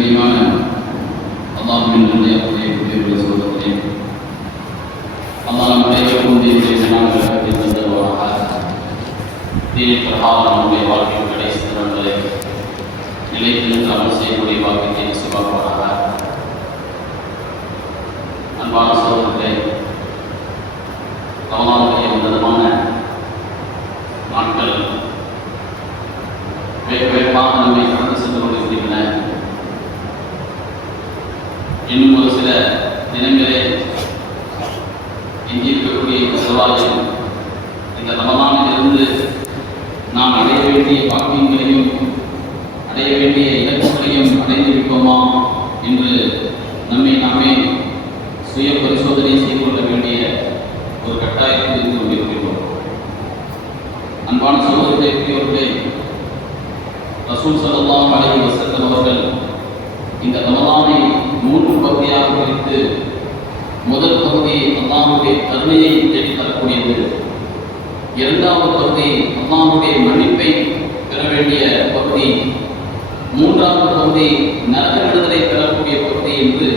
கண்ணியமான அல்லாஹின் அல்லாஹ் நம்முடைய நாட்களுக்கு பிரகாரம் நம்முடைய வாழ்க்கையின் கடைசி திறன்களை நிலைத்து அமல் செய்யக்கூடிய வாக்கியத்தை நசிவாக்குவாராக அன்பான சோதரர்களே ரமலானுடைய உன்னதமான நாட்கள் வேக வேகமாக நம்மை கடந்து சென்று கொண்டிருக்கின்றன இன்னும் ஒரு சில தினங்களே எஞ்சி இருக்கக்கூடிய இந்த செல்வாயில் இந்த ரமலானிலிருந்து நாம் அடைய வேண்டிய பாக்கியங்களையும் அடைய வேண்டிய இலக்குகளையும் அடைந்திருப்போமா என்று நம்மை நாமே சுய பரிசோதனை செய்து கொள்ள வேண்டிய ஒரு கட்டாயத்தில் இருந்து கொண்டிருக்கிறோம் அன்பான சகோதரர்களே பெரியவர்களே ரசூல் ஸல்லல்லாஹு அலைஹி வஸல்லம் அவர்கள் இந்த ரமதானை மூன்று பகுதியாக பிரித்து முதல் பகுதி அல்லாஹ்வுடைய கருணையை தேடித் தரக்கூடியது இரண்டாவது அல்லாஹுடைய மன்னிப்பை பெற வேண்டிய பகுதி மூன்றாவது பகுதி நரக விடுதலை பெறக்கூடிய பகுதி என்று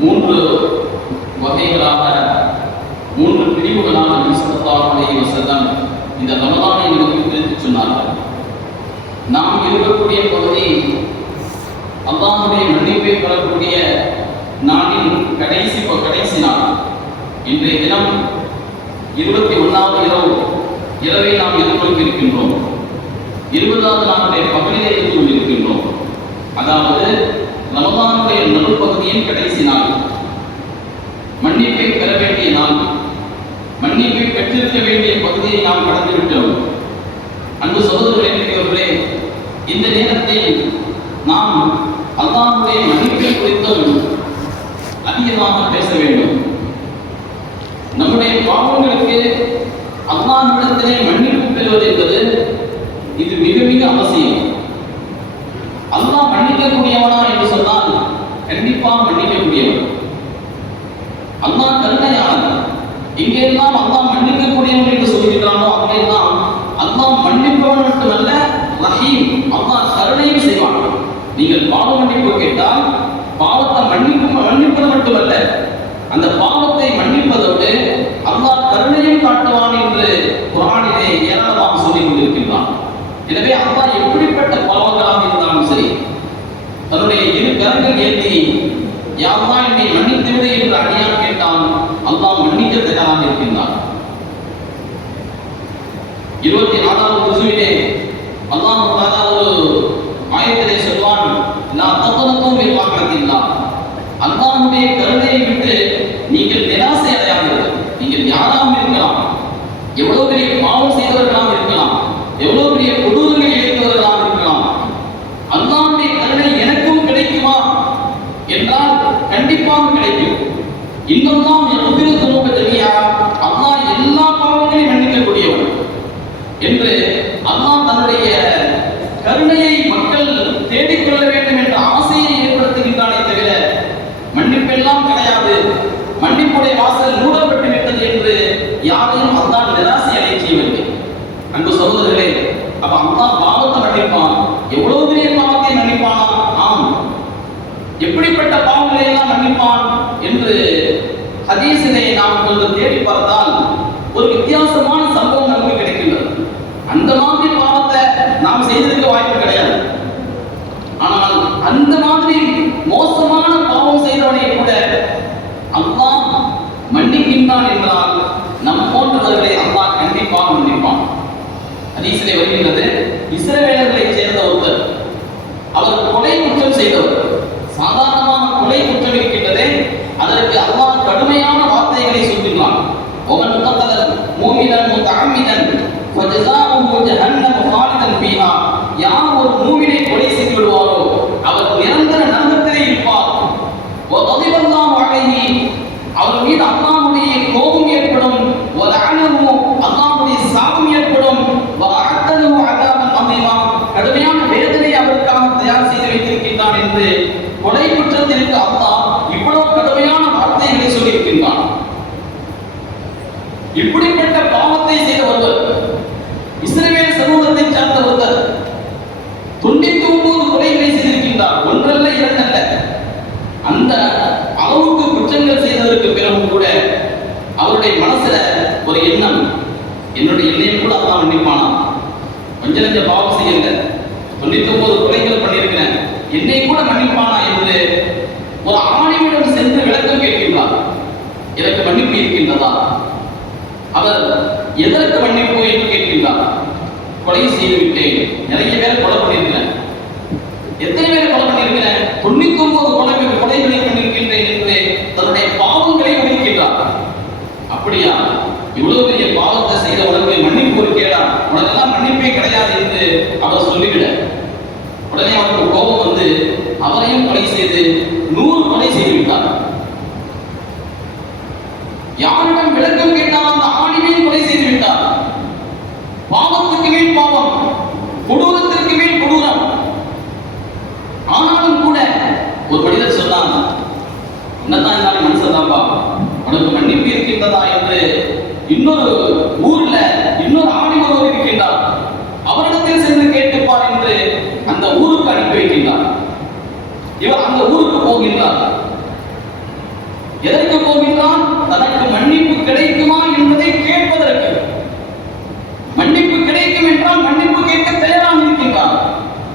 மூன்று வகைகளாக மூன்று பிரிவுகளான நபி ஸல்லல்லாஹு இந்த ரமதானை நமக்கு பிரித்து சொன்னார்கள். நாம் இருக்கக்கூடிய பகுதி அல்லாஹுடைய மன்னிப்பை பெறக்கூடிய நாளின் கடைசி கடைசி நாள். இன்றைய தினம் இருபத்தி ஒன்றாவது இரவு இரவை நாம் எதிர்கொண்டிருக்கின்றோம் இருபதாவது நாளுடைய பகலிலே எதிர்கொண்டு கொண்டிருக்கின்றோம் அதாவது ரமதானுடைய நடுப்பகுதியின் கடைசி நாள். மன்னிப்பை பெற வேண்டிய நாள். மன்னிப்பை பெற்றிருக்க வேண்டிய பகுதியை நாம் கடந்துவிட்டோம் அன்பு சகோதரர்களே பெரியவர்களே இந்த நேரத்தில் நாம் அல்லாஹ்வுடைய மன்னிப்பை குறித்தும் அதிகமாக பேச வேண்டும். நம்முடைய பாவங்களுக்கு அல்லாஹ்விடத்திலே மன்னிப்பு பெறுவது என்பது இது மிக மிக அவசியம். அல்லாஹ் மன்னிக்கக்கூடியவனா என்று சொன்னால் கண்டிப்பாக மன்னிக்கக்கூடியவன். அல்லாஹ் கருணையாளன் எங்கெல்லாம் அல்லாஹ் மன்னிக்கக்கூடியவன் என்று சொல்கிறானோ அங்கெல்லாம் அல்லாஹ் மன்னிப்பவன் மட்டுமல்ல ரஹீம் அல்லாஹ் கருணையும் செய்வான். நீங்கள் பாவ மன்னிப்பு கேட்டால் பாவத்தை மன்னிப்பு மன்னிப்பது மட்டுமல்ல அந்த பாவ மன்னிப்பதோடு அல்லாஹ் கருணையும் காட்டுவான் என்று குரானிலே ஏராளமாக சொல்லிக் கொண்டிருக்கின்றான். எனவே அம்மா எப்படிப்பட்ட பாவங்களாக இருந்தாலும் சரி தன்னுடைய இரு கரங்கள் ஏந்தி யாரெல்லாம் என்னை மன்னித்து என்று அடியான் கேட்டான். அல்லாஹ் மன்னிக்க தயாராக இருக்கின்றான். இருபத்தி நாலாவது குசுவிலே அல்லாஹ் தாலா ஒரு ஆயத்திலே சொல்வான் நான் தத்தனத்தும் எதிர்பார்க்கிறதில்லா அல்லாஹுடைய அப்படியா? இவ்வளவு பெரிய பாவத்தை செய்த உனக்கு மன்னிப்பு ஒரு கேடா? உனக்கெல்லாம் மன்னிப்பே கிடையாது என்று அவர் சொல்லிவிட உடனே அவருக்கு கோபம் வந்து அவரையும் கொலை செய்து நூறு கொலை செய்து விட்டார் விளக்கம் கேட்டால் அந்த ஆணினையும் கொலை செய்து விட்டார் பாவத்துக்கு மேல் பாவம் கொடூரத்திற்கு மேல் கொடூரம் ஆனாலும் கூட ஒரு மனிதர் சொன்னான் என்னதான் இருந்தாலும் மனுஷன் தான்ப்பா உனக்கு மன்னிப்பு இருக்கின்றதா என்று இன்னொரு ஊர்ல இன்னொரு ஆணி ஒருவர் இருக்கின்றார். அவரிடத்தில் சென்று கேட்டுப்பார் என்று அந்த ஊருக்கு அனுப்பி வைக்கின்றார். இவர் அந்த ஊருக்கு போகின்றார். எதற்கு போகின்றான் தனக்கு மன்னிப்பு கிடைக்குமா என்பதை கேட்பதற்கு மன்னிப்பு கிடைக்கும் என்றால் மன்னிப்பு கேட்க தயாராக இருக்கின்றார்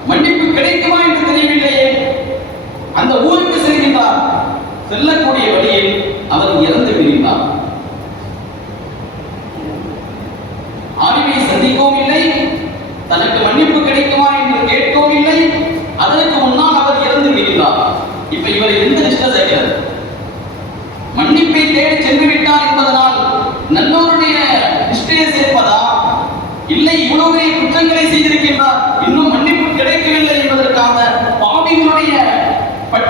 மன்னிப்பு கிடைக்குமா என்று தெரியவில்லையே அந்த ஊருக்கு செல்கின்றார் செல்லக்கூடிய வழியில் அவர் இறந்து விடுகிறார் ஆவினை சந்திக்கவும் இல்லை தனக்கு மன்னிப்பு கிடைக்குமா என்று கேட்கவும் இல்லை அதற்கு முன்னால் அவர் இறந்து விடுகிறார் இப்ப இவரை எந்த நிஷ்ட சேர்க்கிறது மன்னிப்பை தேடி சென்று விட்டார் என்பதனால் நல்லோருடைய நிஷ்டையை சேர்ப்பதா இல்லை இவ்வளவு பெரிய குற்றங்களை செய்திருக்கின்றார் இன்னும் மன்னிப்பு கிடைக்கவில்லை என்பதற்காக பாவிகளுடைய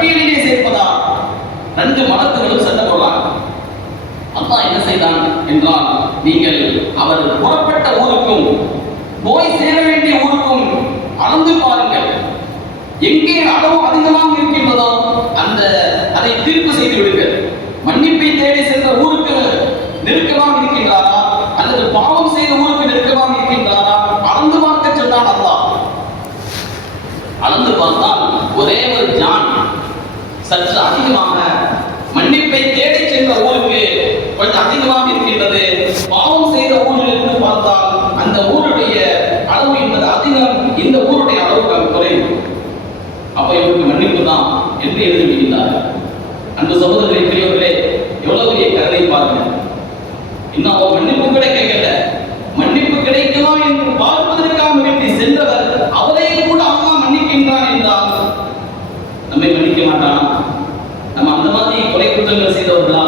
பட்டியலிலே சேர்ப்பதா ரெண்டு மதத்துகளும் சண்டை போடலாம் அல்லா என்ன செய்தான் என்றால் நீங்கள் அவர் புறப்பட்ட ஊருக்கும் போய் சேர வேண்டிய ஊருக்கும் அளந்து பாருங்கள். எங்கே அளவு அதிகமாக இருக்கின்றதோ அந்த அதை தீர்ப்பு செய்து விடுங்கள். மன்னிப்பை தேடி சென்ற ஊருக்கு நெருக்கமாக இருக்கின்றாரா? அல்லது பாவம் செய்த ஊருக்கு நெருக்கமாக இருக்கின்றாரா? அளந்து பார்க்க சொன்னான் அல்லா அளந்து பார்த்தால் ஒரே ஒரு ஜான் சற்று அதிகமாக மன்னிப்பை தேடி சென்ற ஊருக்கு கொஞ்சம் அதிகமாக இருக்கின்றது பாவம் செய்த ஊரிலிருந்து பார்த்தால் அந்த ஊருடைய அளவு என்பது அதிகம் இந்த ஊருடைய அளவு கம்- குறைவு அப்ப இவருக்கு மன்னிப்பு தான் என்று எழுதி விடுகிறார் அன்பு சகோதரர்களே பெரியவர்களே எவ்வளவு பெரிய கருணை பாருங்க இன்னும் அவன் மன்னிப்பு கூட கேட்கல மன்னிப்பு கிடைக்குமா என்று பார்ப்பதற்காக வேண்டி சென்றவர் அவரையும் கூட அல்லாஹ் மன்னிக்கின்றான் என்றால் நம்மை மன்னிக்க மாட்டானா நம்ம அந்த மாதிரி கொலை குற்றங்கள் செய்தவர்களா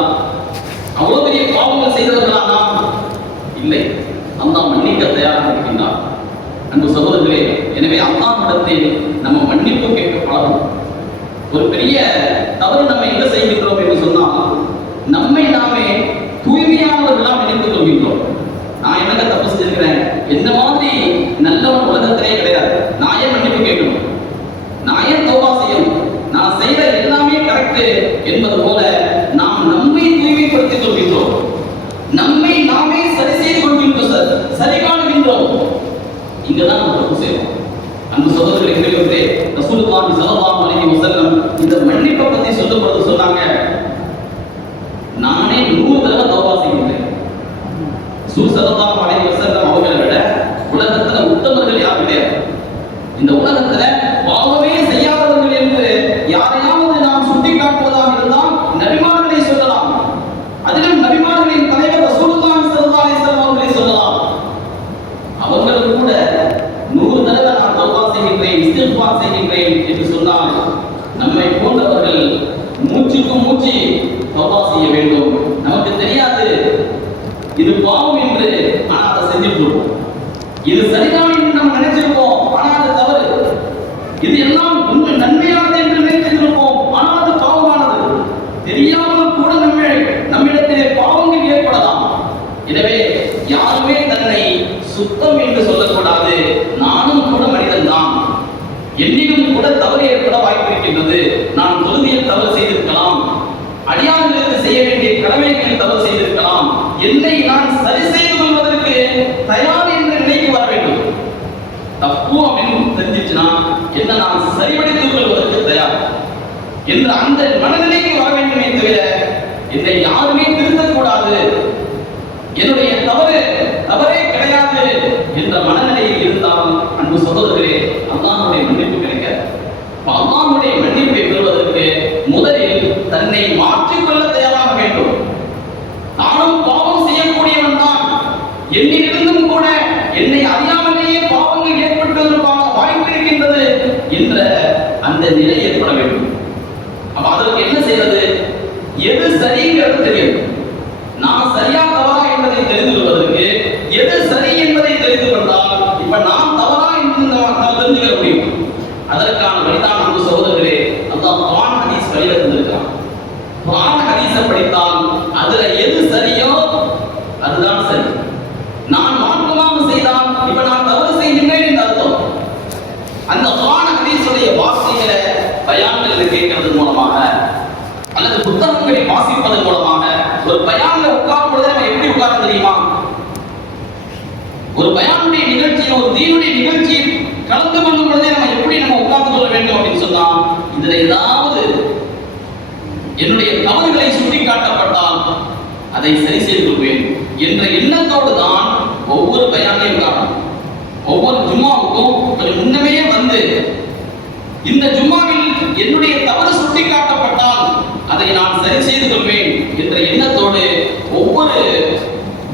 அவ்வளவு பெரிய பாவங்கள் செய்தவர்களா நாம் இல்லை அல்லாஹ் மன்னிக்க தயாராக இருக்கின்றான் அன்பு சகோதரர்களே எனவே அல்லாஹ்விடத்தில் நம்ம மன்னிப்பு கேட்க பழகும் ஒரு பெரிய தவறு நம்ம என்ன செய்கின்றோம் என்று சொன்னால் நம்மை நாமே தூய்மையானவர்களாக நினைத்துக் கொள்கின்றோம் நான் என்னங்க தப்பு இந்த மாதிரி நல்ல உலகத்திலே கிடையாது. நான் ஏன் மன்னிப்பு கேட்கணும்? நான் ஏன் தௌபா செய்யணும்? நான் செய்த எல்லாமே கரெக்ட் என்பது போல நாம் நம்மை தூய்மைப்படுத்திக் கொள்கின்றோம். நம்மை நாமே சரி செய்து கொள்கின்றோம் சார். சரி காணுகின்றோம். இங்கதான் நம்ம தப்பு செய்வோம் அன்பு சகோதரர்களை பெரியவர்களே ரசூலுல்லாஹி ஸல்லல்லாஹு அலைஹி வஸல்லம் இந்த மன்னிப்பை பத்தி சொல்லும் பொழுது சொன்னாங்க நானே நூறு தடவை தோபா செய்கின்றேன் ரசூல் ஸல்லல்லாஹு அலைஹி வஸல்லம் அவர்களை விட உலகத்துல உத்தமர்கள் யாரும் கிடையாது இந்த உலகத்துல பாவமே செய்யாதவர்கள் என்று யாரையாவது நாம் சுட்டிக்காட்டுவதாக இருந்தால் நபிமார்களை சொல்லலாம் அதிலும் நபிமார்களின் தலைவர் ரசூலுல்லாஹி ஸல்லல்லாஹு அலைஹி வஸல்லம் அவர்களை சொல்லலாம் அவர்களும் கூட நூறு தடவை நான் தௌபா செய்கின்றேன் இஸ்திஃபார் செய்கின்றேன் என்று சொன்னால் நம்மை போன்றவர்கள் மூச்சுக்கு மூச்சு தௌபா செய்ய வேண்டும் நமக்கு தெரியாது இது பாவம் என்று ஆனால் அதை செஞ்சுட்டு இருப்போம் இது சரிதான் என்று நம்ம நினைச்சிருப்போம் ஆனால் அது தவறு இது எல்லாம் உண்மை நன்மையானது என்று நினைத்திருப்போம் ஆனால் அது பாவமானது தெரியாமல் கூட நம்ம நம்மிடத்திலே பாவங்கள் ஏற்படலாம் எனவே யாருமே தன்னை சுத்தம் என்று சொல்லக்கூடாது நானும் கூட மனிதன் தான் என்னிலும் கூட தவறு ஏற்பட வாய்ப்பு இருக்கின்றது. நான் தொழுதியில் தவறு செய்திருக்கலாம். அடியார்களுக்கு செய்ய வேண்டிய கடமைகளில் தவறு செய்திருக்கலாம். என்னை நான் சரி செய்து கொள்வதற்கு தயார் என்று நினைக்கு வர வேண்டும். தப்பு அப்படின்னு தெரிஞ்சிச்சுன்னா என்ன நான் சரிபடுத்திக் கொள்வதற்கு தயார்? என்ற அந்த மனநிலைக்கு வர வேண்டுமே தவிர என்னை யாருமே திருத்தக்கூடாது என்னுடைய தவறு தவறே கிடையாது முதலில் தன்னை மாற்றிக்கொள்ள தயாராக வேண்டும். நானும் பாவம் செய்யக்கூடியவன் தான். என்னிலிருந்தும் கூட என்னை அறியாமலேயே பாவங்கள் ஏற்பட்டுவதற்கான வாய்ப்பு இருக்கின்றது என்ற அந்த நிலை ஏற்பட வேண்டும். அப்ப அதற்கு என்ன செய்யறது எது சரிங்கிறது தெரியும் நாம் சரியா தவறா என்பதை தெரிந்து கொள்வதற்கு எது சரி என்பதை தெரிந்து கொண்டால் இப்ப நாம் தவறா என்று நாம் நாம் தெரிஞ்சுக்க முடியும் அதற்கான வழிதான் அன்பு சகோதரர்களே அல்லாஹ் குர்ஆன் ஹதீஸ் வழியில தந்திருக்கான் குர்ஆன் ஹதீஸை படித்தால் அதுல எது சரியோ அதுதான் சரி நான் மாற்றமாக செய்தால் இப்ப நான் தவறு செய்கின்றேன் என்று அர்த்தம் அந்த குர்ஆன் ஹதீஸுடைய வார்த்தைகளை பயான்களில் கேட்கறது மூலமாக அல்லது புத்தகங்களை வாசிப்பதன் மூலமாக ஒரு பயான்ல உட்காரும் பொழுது நம்ம எப்படி உட்கார தெரியுமா? ஒரு பயானுடைய நிகழ்ச்சியில் ஒரு தீனுடைய நிகழ்ச்சியில் கலந்து கொள்ளும் பொழுதே நம்ம எப்படி நம்ம உட்கார்ந்து கொள்ள வேண்டும் அப்படின்னு சொன்னா இதுல ஏதாவது என்னுடைய தவறுகளை சுட்டி காட்டப்பட்டால் அதை சரி செய்து கொள்வேன் என்ற எண்ணத்தோடு தான் ஒவ்வொரு பயானையும் காணும் ஒவ்வொரு ஜும்மாவுக்கும் கொஞ்சம் முன்னமே வந்து இந்த ஜும்மாவில் என்னுடைய அதை நான் சரி செய்து கொள்வேன் என்ற எண்ணத்தோடு ஒவ்வொரு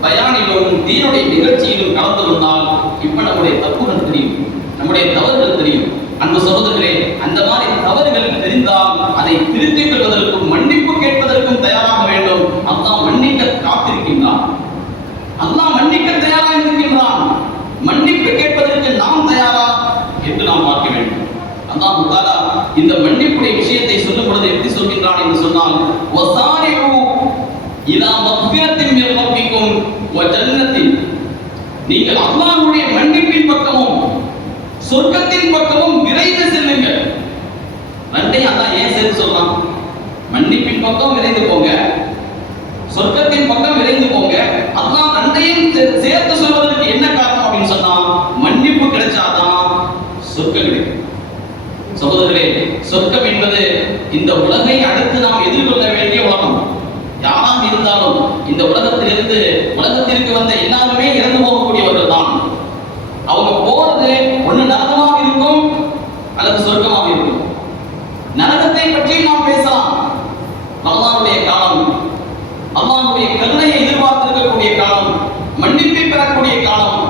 பயானிலும் தீனுடைய நிகழ்ச்சியிலும் கலந்து கொண்டால் இப்ப நம்முடைய தப்புகள் தெரியும். நம்முடைய தவறுகள் தெரியும். அன்பு சகோதரர்களே அந்த மாதிரி தவறுகள் தெரிந்தால் அதை திருத்திக் கொள்வதற்கும் மன்னிப்பு கேட்பதற்கும் தயாராக வேண்டும் அல்லாஹ் மன்னிக்க காத்திருக்கின்றான் அல்லாஹ் மன்னிக்க தயாராக இருக்கின்றான் மன்னிப்பு கேட்பதற்கு நாம் தயாரா என்று நாம் பார்க்க வேண்டும் அல்லாஹ் தஆலா இந்த மன்னிப்புடைய விஷயத்தை சொல்லும் பொழுது எப்படி சொல்கின்றான் என்று சொன்னால் வசாரிஉ இலா மக்ஃபிரத்தின் மின் ரப்பிக்கும் வ ஜன்னத்தின் நீங்கள் அல்லாஹ்வுடைய மன்னிப்பின் பக்கமும் சொர்க்கத்தின் பக்கமும் விரைந்து செல்லுங்கள். ரெண்டையும் அதான் ஏன் சேர்த்து சொல்லலாம் மன்னிப்பின் பக்கம் விரைந்து போங்க. சொர்க்கத்தின் பக்கம் விரைந்து போங்க. அல்லாஹ் ரெண்டையும் சேர்த்து சொல்வதற்கு என்ன காரணம் அப்படின்னு சொன்னா மன்னிப்பு கிடைச்சாதான் சொர்க்கம் கிடைக்கும். சகோதரர்களே சொர்க்கம் என்பது இந்த உலகை அடுத்து நாம் எதிர்கொள்ள வேண்டிய உலகம். யாராக இருந்தாலும் இந்த உலகத்திலிருந்து உலகத்திற்கு வந்த எல்லாருமே இறந்து போகும் அவங்க போறது ஒண்ணு நரகமாக இருக்கும் அல்லது சொர்க்கமாக இருக்கும். நரகத்தை பற்றி நாம் பேசலாம். அல்லாவுடைய காலம். அல்லாவுடைய கருணையை எதிர்பார்த்திருக்கக்கூடிய காலம். மன்னிப்பை பெறக்கூடிய காலம்.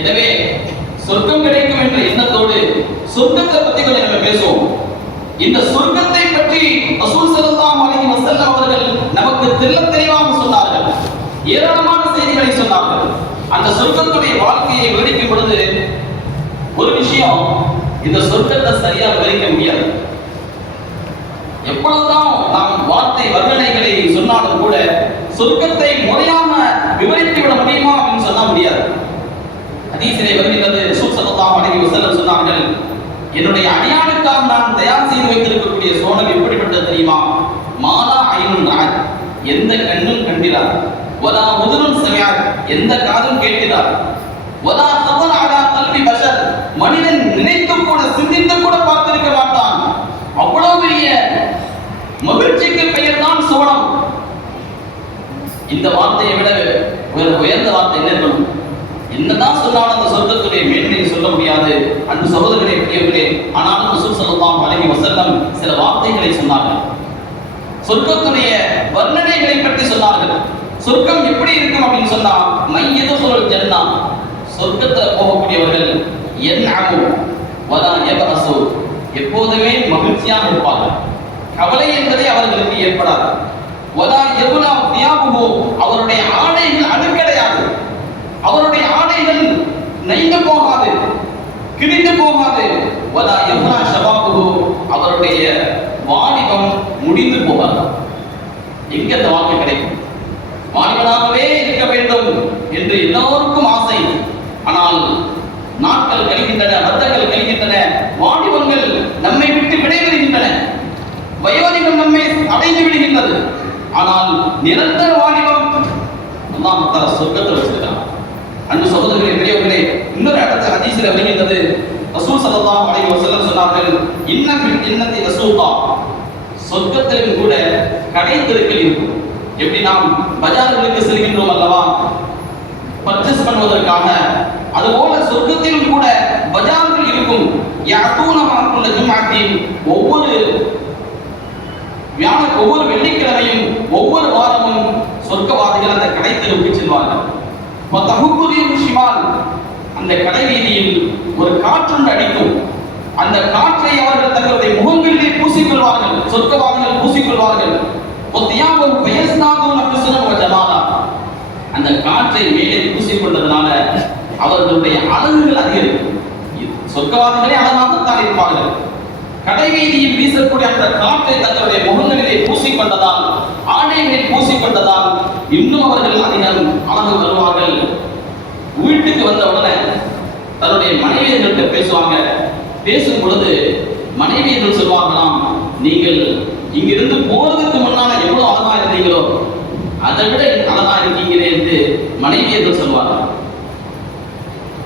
எனவே சொர்க்கம் கிடைக்கும் என்ற எண்ணத்தோடு சொர்க்கத்தை பற்றி கொஞ்சம் நம்ம பேசுவோம். இந்த சொர்க்கத்தை பற்றி ரசூல் ஸல்லல்லாஹு அலைஹி வஸல்லம் அவர்கள் நமக்கு தெல்ல தெளிவாக சொன்னார்கள். ஏராளமான செய்திகளை சொன்னார்கள். அந்த சொர்க்கத்துடைய வாழ்க்கையை விவரிக்கும் பொழுது ஒரு விஷயம் இந்த சொர்க்கத்தை சரியா விவரிக்க முடியாது. எப்பொழுதுதான் நாம் வார்த்தை வர்ணனைகளை சொன்னாலும் கூட சொர்க்கத்தை முறையாக விவரித்து விட முடியுமா அப்படின்னு சொன்னா முடியாது. ஹதீஸிலே வருகிறது ரசூல் ஸல்லல்லாஹு அலைஹி சொன்னார்கள் என்னுடைய அடியானுக்காக நான் தயார் செய்து வைத்திருக்கக்கூடிய சோனம் எப்படிப்பட்டது தெரியுமா? மாலா ஐநூறு எந்த கண்ணும் கண்டிரார் வலா முதலும் சமையார். எந்த காதும் கேட்கிறார் வலா தவறு அலா கல்வி பஷர். மனிதன் நினைத்து கூட சிந்தித்து கூட பார்த்திருக்க மாட்டான். அவ்வளவு பெரிய மகிழ்ச்சிக்கு பெயர் தான் சோனம் இந்த வார்த்தையை விட உயர்- உயர்ந்த வார்த்தை என்ன இருக்கணும் என்னதான் சொன்னாலும் அந்த சொர்க்கத்துடைய மேன்மையை சொல்ல முடியாது. அன்பு சகோதரர்களே பெரியவர்களே ஆனாலும் ரசூல் ஸல்லல்லாஹு அலைஹி வஸல்லம் சில வார்த்தைகளை சொன்னார்கள். சொர்க்கத்துடைய வர்ணனைகளை பற்றி சொன்னார்கள். சொர்க்கம் எப்படி இருக்கும் அப்படின்னு சொன்னா மையத சொல் ஜன்னா. சொர்க்கத்துல போகக்கூடியவர்கள் என் அமு வதா எப்போதுமே மகிழ்ச்சியாக இருப்பார்கள். கவலை என்பதே அவர்களுக்கு ஏற்படாது. வதா எவ்வளா தியாகுமோ அவருடைய ஆடைகள் அழுக்கடையாது. அவருடைய ஆடைகள் நைந்து போகாது கிழிந்து போகாது. வதா எவ்வளா ஷபாபுகோ அவருடைய வாணிபம் முடிந்து போகாது. எங்க அந்த வாக்கு கிடைக்கும்? வாலிபனாகவே இருக்க வேண்டும் என்று எல்லோருக்கும் ஆசை. ஆனால் நாட்கள் கழிகின்றன வருடங்கள் கழிகின்றன வாலிபங்கள் நம்மை விட்டு விடைபெறுகின்றன. வயோதிகம் நம்மை அடைந்து விடுகின்றது. ஆனால் நிரந்தர வாலிபம் அல்லாஹ் சொர்க்கத்தில் வச்சிருக்கான். அன்பு சகோதரர்களை பெரியவர்களே இன்னொரு இடத்துல அதிசயில் வருகின்றது. ரசூல் ஸல்லல்லாஹு அலைஹி வஸல்லம் சொன்னார்கள் இன்ன ஃபில் ஜன்னத்தி ரசூலா சொர்க்கத்திலும் கூட கடை தெருக்கள் இருக்கும் எப்படி நாம் பஜார்களுக்கு செல்கின்றோம் அல்லவா? பர்ச்சேஸ் பண்ணுவதற்காக. அதுபோல சொர்க்கத்திலும் கூட பஜார்கள் இருக்கும். யாத்தூனமாக்குள்ள மாக்குள்ள ஒவ்வொரு வியாழ ஒவ்வொரு வெள்ளிக்கிழமையும் ஒவ்வொரு வாரமும் சொர்க்கவாதிகள் அந்த கடை தெருவுக்கு செல்வார்கள். தகுப்புரியும் சிவால் அந்த கடை வீதியில் ஒரு காற்றொன்று அடிக்கும். அந்த காற்றை அவர்கள் தங்களுடைய முகங்களிலே பூசிக்கொள்வார்கள் சொர்க்கவாதிகள் பூசிக்கொள்வார்கள் ஒத்தியாவும் அந்த காற்றை மேலே பூசிக்கொண்டதுனால அவர்களுடைய அழகுகள் அதிகரிக்கும். சொர்க்கவாதிகளே அழகாகத்தான் இருப்பார்கள். கடைவீதியில் வீசக்கூடிய அந்த காற்றை தங்களுடைய முகங்களிலே பூசிக்கொண்டதால் ஆடைகளில் பூசிக்கொண்டதால் இன்னும் அவர்கள் அதிகம் அழகு வருவார்கள் வீட்டுக்கு வந்த உடனே தன்னுடைய மனைவியர்கள்ட்ட பேசுவாங்க. பேசும் பொழுது மனைவியர்கள் சொல்வாங்களாம் நீங்கள் இங்கிருந்து போறதுக்கு அழகா அதை விட அழகா இருக்கீங்களே என்று மனைவியர்கள் சொல்வார்கள்.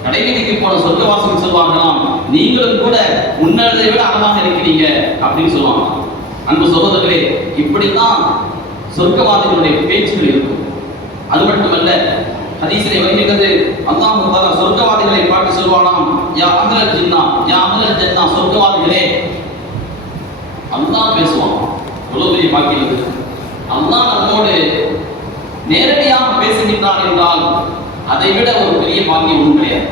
கடைவீதிக்கு போன சொர்க்கவாசம் சொல்வாங்களாம் நீங்களும் கூட முன்னதை விட அழகாக இருக்கிறீங்க அப்படின்னு சொல்லுவாங்க அன்பு சகோதரர்களே இப்படித்தான் சொர்க்கவாதிகளுடைய பேச்சுகள் இருக்கும். அது மட்டுமல்ல ஹதீஸிலே வருகிறது அல்லாஹ் தஆலா சொர்க்கவாதிகளை பார்த்து சொல்வானாம் யா அஹ்லல் ஜின்னா யா அஹ்லல் ஜன்னா சொர்க்கவாதிகளே அல்லாஹ் பேசுவான். எவ்வளவு பெரிய பாக்கியம் இருக்கு அல்லாஹ் நம்மோடு நேரடியாக பேசுகின்றான் என்றால் அதை விட ஒரு பெரிய பாக்கியம் ஒன்றும் கிடையாது.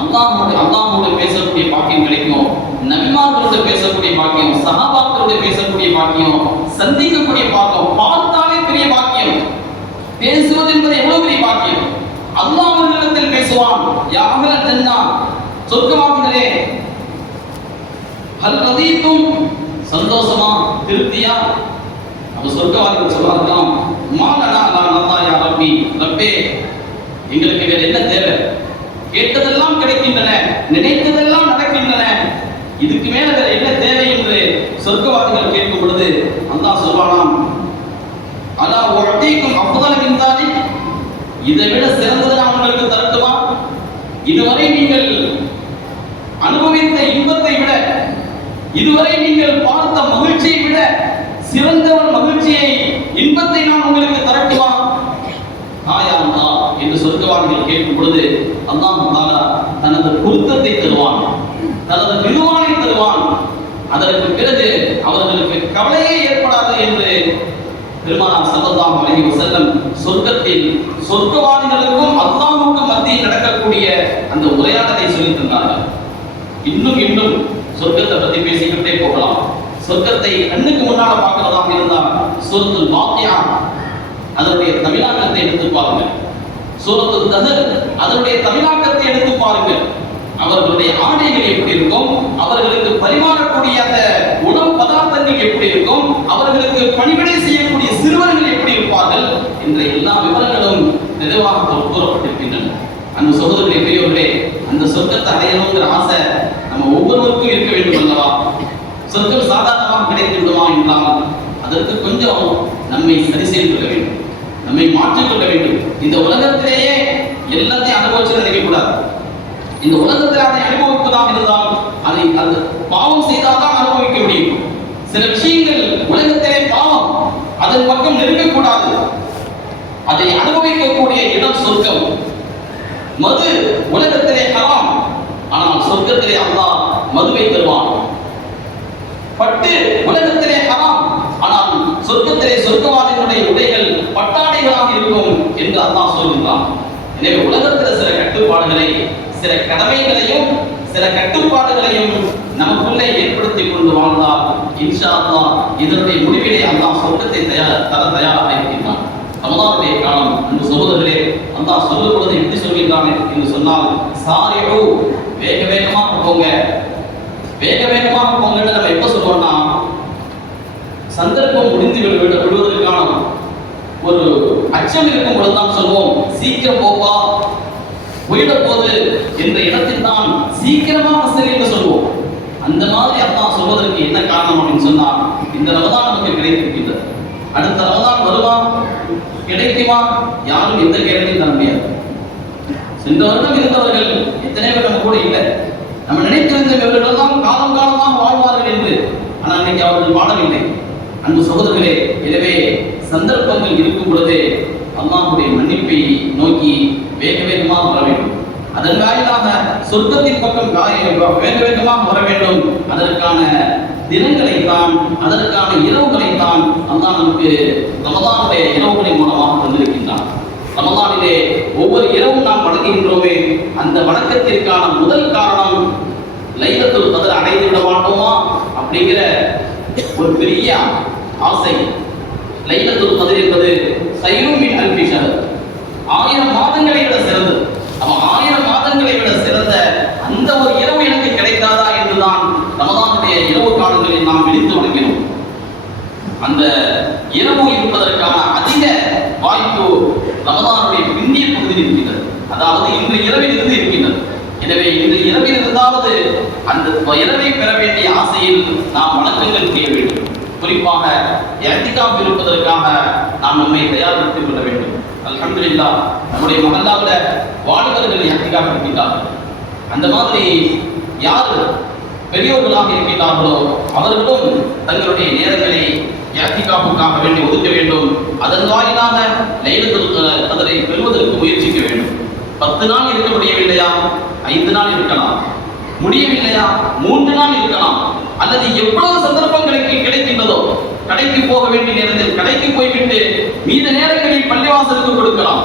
அல்லாஹோடு அல்லாஹோடு பேசக்கூடிய பாக்கியம் கிடைக்கும். நபிமார்களோடு பேசக்கூடிய பாக்கியம் சகாபாக்களோடு பேசக்கூடிய பாக்கியம் சந்திக்கக்கூடிய பாக்கியம் பார்த்தாலே பெரிய பாக்கியம். பேசுவது என்பது எவ்வளவு பெரிய பாக்கியம்? அல்லாஹ் அவர்களிடத்தில் பேசுவான் யாகல ஜன்னா சொர்க்கவாதிகளே ஹல் ரதீத்தும் சந்தோஷமா திருப்தியா? அந்த சொர்க்கவாதிகள் சொல்றாங்களாம் மாலனா நான் நல்லா யா ரப்பி ரப்பே எங்களுக்கு வேற என்ன தேவை? கேட்டதெல்லாம் கிடைக்கின்றன நினைத்ததெல்லாம் நடக்கின்றன. இதுக்கு மேல வேற என்ன தேவை? என்று சொர்க்கவாதிகள் கேட்கும் பொழுது அல்லாஹ் சொல்வானாம் அலா உஅதீக்கும் அஃதல மின் இதை விட சிறந்தது நான் உங்களுக்கு தரட்டுமா? இதுவரை நீங்கள் அனுபவித்த இன்பத்தை விட இதுவரை நீங்கள் பார்த்த மகிழ்ச்சியை விட சிறந்த ஒரு மகிழ்ச்சியை இன்பத்தை நான் உங்களுக்கு தரட்டுமா? தாயாந்தா என்று சொர்க்கவாதிகள் கேட்கும் பொழுது அல்லாஹ் தாலா தனது பொருத்தத்தை தருவான் தனது நிர்வாணை தருவான். அதற்கு பிறகு அவர்களுக்கு கவலையே ஏற்படாது என்று பெருமானார் சல்லல்லாஹு அலைஹி வஸல்லம் சொர்க்கத்தில் சொர்க்கவாதிகளுக்கும் அல்லாஹ்வுக்கும் மத்தியில் நடக்கக்கூடிய அந்த உரையாடலை சொல்லி தந்தார்கள். இன்னும் இன்னும் சொர்க்கத்தை பத்தி பேசிக்கிட்டே போகலாம். சொர்க்கத்தை கண்ணுக்கு முன்னால பார்க்கிறதாக இருந்தால் சூரத்துல் வாக்கியா அதனுடைய தமிழாக்கத்தை எடுத்து பாருங்கள். சூரத்துல் தகர் அதனுடைய தமிழாக்கத்தை எடுத்து பாருங்கள். அவர்களுடைய ஆடைகள் எப்படி இருக்கும்? அவர்களுக்கு பரிமாறக்கூடிய அந்த உணவு பதார்த்தங்கள் எப்படி இருக்கும்? அவர்களுக்கு பணிவிடை செய்யக்கூடிய சிறுவர்கள் எப்படி இருப்பார்கள்? என்ற எல்லா விவரங்களும் தெளிவாக கூறப்பட்டிருக்கின்றன. அந்த சகோதரர்களே பெரியவர்களே அந்த சொர்க்கத்தை அடையணுங்கிற ஆசை நம்ம ஒவ்வொருவருக்கும் இருக்க வேண்டும் அல்லவா? சொற்கள் சாதாரணமாக கிடைத்து விடுமா என்றால் அதற்கு கொஞ்சம் நம்மை சரி செய்து கொள்ள வேண்டும். நம்மை மாற்றிக் கொள்ள வேண்டும். இந்த உலகத்திலேயே எல்லாத்தையும் அனுபவிச்சு நினைக்கக்கூடாது. இந்த உலகத்தில் அதை அனுபவிப்பதாக இருந்தால் அதை அது பாவம் செய்தால்தான் அனுபவிக்க முடியும். சில விஷயங்கள் உலகத்திலே பாவம். அதன் பக்கம் நெருங்கக்கூடாது. அதை அனுபவிக்கக்கூடிய இடம் சொர்க்கம். மது உலகத்திலே ஹராம். ஆனால் சொர்க்கத்திலே அல்லாஹ் பட்டு உலகத்திலே ஹராம். ஆனால் சொர்க்கத்திலே சொர்க்கவாதிகளுடைய உடைகள் பட்டாடைகளாக இருக்கும் என்று அல்லாஹ் சொல்கின்றான். எனவே உலகத்தில் சில கட்டுப்பாடுகளை சில கடமைகளையும் சில கட்டுப்பாடுகளையும் நமக்குள்ளே ஏற்படுத்திக் கொண்டு வாழ்ந்தால் இன்ஷா அல்லா இதனுடைய முடிவிலே அல்லாஹ் சொர்க்கத்தை தயார் தர தயாராக இருக்கின்றான். ரமதானுடைய காலம் அன்பு சகோதரர்களே அல்லாஹ் சொல்லும் பொழுது எப்படி சொல்கின்றான் என்று சொன்னால் சாரியோ வேக வேகமாக போங்க. வேக வேகமாக போங்கன்னு நம்ம எப்போ சொல்லுவோம்னா சந்தர்ப்பம் முடிந்து விழுவிட விடுவதற்கான ஒரு அச்சம் இருக்கும் பொழுதுதான் சொல்வோம் சீக்கிரம் போப்பா போயிட போது என்ற இடத்தில் தான் சீக்கிரமாக வசதி என்று சொல்வோம். அந்த மாதிரி அல்லாஹ் சொல்வதற்கு என்ன காரணம் அப்படின்னு சொன்னா இந்த ரமதான் நமக்கு கிடைத்திருக்கின்றது. அடுத்த ரமதான் வருமா? கிடைக்குமா? யாரும் எந்த கேரண்டியும் தர முடியாது. சென்ற வருடம் இருந்தவர்கள் எத்தனை பேர் நம்ம கூட இல்லை. நம்ம நினைத்திருந்த இவர்கள் தான் காலம் காலமாக வாழ்வார்கள் என்று. ஆனால் இன்னைக்கு அவர்கள் வாழவில்லை. அன்பு சகோதரர்களே எனவே சந்தர்ப்பங்கள் இருக்கும் பொழுது அம்மாவுடைய மன்னிப்பை நோக்கி வேக வேகமாக வர வேண்டும். அதன் வாயிலாக சொர்க்கத்தின் பக்கம் வேக வேகமாக வர வேண்டும். அதற்கான தினங்களை தான் அதற்கான இரவுகளை தான் அல்லாஹ் நமக்கு ரமதானுடைய இரவுகளின் மூலமாக தந்திருக்கின்றான். ரமலானிலே ஒவ்வொரு இரவும் நாம் வணங்குகின்றோமே அந்த வணக்கத்திற்கான முதல் காரணம் லைலத்துல் கதர் அடைந்து விட மாட்டோமா அப்படிங்கிற ஒரு பெரிய ஆசை. லைலத்துல் கதர் என்பது சைரூமின் மின் ஆயிரம் மாதங்களை விட சிறந்தது. நம்ம ஆயிரம் மாதங்களை விட சிறந்த அந்த ஒரு இரவு எனக்கு கிடைக்காதா என்றுதான் ரமதானுடைய இரவு காலங்களில் நாம் விழித்து வணங்கினோம். அந்த இரவு இருப்பதற்கான அதிக வாய்ப்பு ரமதானுடைய பிந்திய பகுதியில் இருக்கின்றது அதாவது இன்று இரவில் இருந்து இருக்கின்றது. எனவே இன்று இரவில் இருந்தாவது அந்த இரவை பெற வேண்டிய ஆசையில் நாம் வணக்கங்கள் செய்ய வேண்டும். குறிப்பாக இறத்திக்காம் இருப்பதற்காக நாம் நம்மை தயார்படுத்திக் கொள்ள வேண்டும். அல்ஹம்துலில்லாஹ் நம்முடைய மகல்லாவில் வாழ்வர்கள் இறத்திக்காக இருக்கின்றார்கள். அந்த மாதிரி யார் பெரியோர்களாக இருக்கின்றார்களோ அவர்களும் தங்களுடைய நேரங்களை யாத்திகாப்புக்காக வேண்டி ஒதுக்க வேண்டும். அதன் வாயிலாக லைலத்தில் அதனை பெறுவதற்கு முயற்சிக்க வேண்டும். பத்து நாள் இருக்க முடியவில்லையா? ஐந்து நாள் இருக்கலாம். முடியவில்லையா? மூன்று நாள் இருக்கலாம். அல்லது எவ்வளவு சந்தர்ப்பங்களுக்கு கிடைக்கின்றதோ கடைக்கு போக வேண்டிய நேரத்தில் கடைக்கு போய்விட்டு மீத நேரங்களில் பள்ளிவாசலுக்கு கொடுக்கலாம்.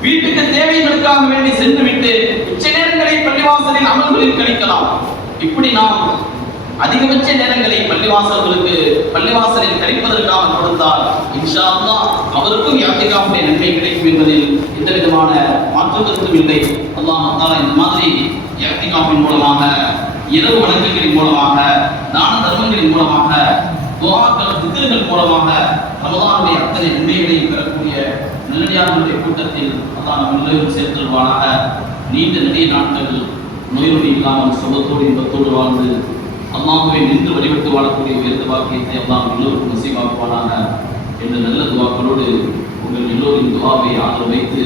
வீட்டுக்கு தேவைகளுக்காக வேண்டி சென்று விட்டு உச்ச நேரங்களில் பள்ளிவாசலில் அமல்களில் கழிக்கலாம் இப்படி நாம் அதிகபட்ச நேரங்களை பள்ளிவாசல்களுக்கு பள்ளிவாசலில் கழிப்பதற்காக கொடுத்தால் இன்ஷா அல்லாஹ் அவருக்கும் யாத்திகாவுடைய நன்மை கிடைக்கும் என்பதில் எந்த விதமான மாற்று கருத்தும் இல்லை. அல்லாஹ் இந்த மாதிரி யாத்திகாவின் மூலமாக இரவு வணக்கங்களின் மூலமாக தான தர்மங்களின் மூலமாக துவாக்கள் திக்கர்கள் மூலமாக ரமதானுடைய அத்தனை நன்மைகளையும் பெறக்கூடிய நல்லடியார்களுடைய கூட்டத்தில் அல்லாஹ் நம் எல்லோரும் சேர்த்தல்வானாக நீண்ட நிறைய நாட்கள் நோய் நொடி இல்லாமல் சுகத்தோடு இன்பத்தோடு வாழ்ந்து அல்லாஹுவை நின்று வழிபட்டு வாழக்கூடிய உயர்ந்த வாக்கியத்தை அல்லாஹ் எல்லோருக்கும் நசீவாக்குவானாக என்ற நல்ல துவாக்களோடு உங்கள் எல்லோரின் துவாவை ஆதரவு வைத்து